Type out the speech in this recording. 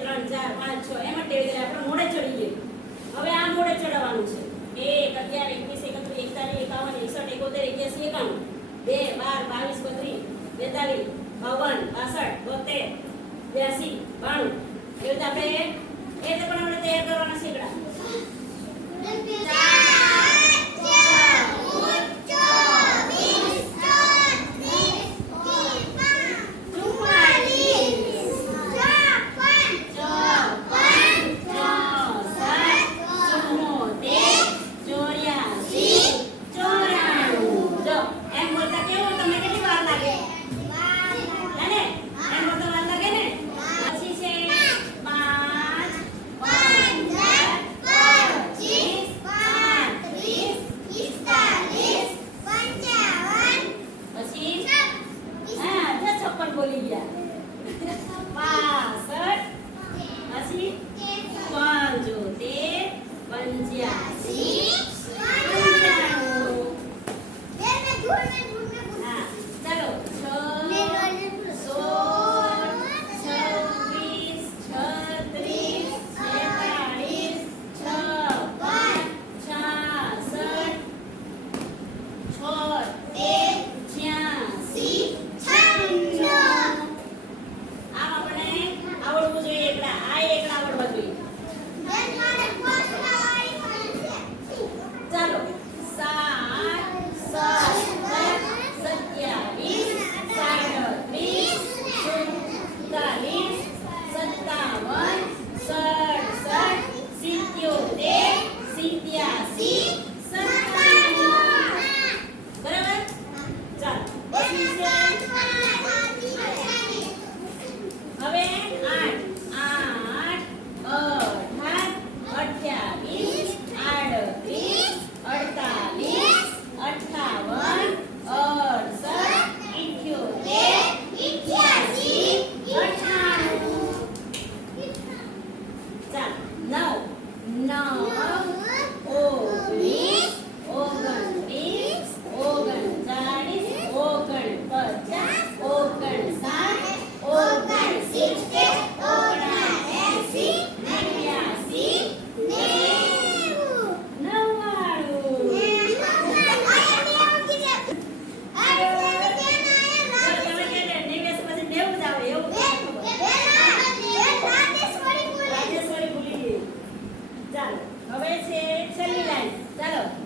ત્રણ, ચાર, પાંચ, છ, એમાં ટેવ એટલે આપણે મોડે ચડી ગયું હવે આ મોડે ચડાવવાનું છે. એક, અગિયાર, એકવીસ, એકત્રીસ, એકતાલીસ, એકાવન, એકસઠ, એકોતેર, એક્યાસી એકાવન બે, બાર, બાવીસ, બત્રીસ, બેતાલીસ, બાવન, બાસઠ, બોતેર, બ્યાસી, બાણું. એ રીતે આપણે એ રીતે પણ આપણે તૈયાર કરવાના છે. Hello.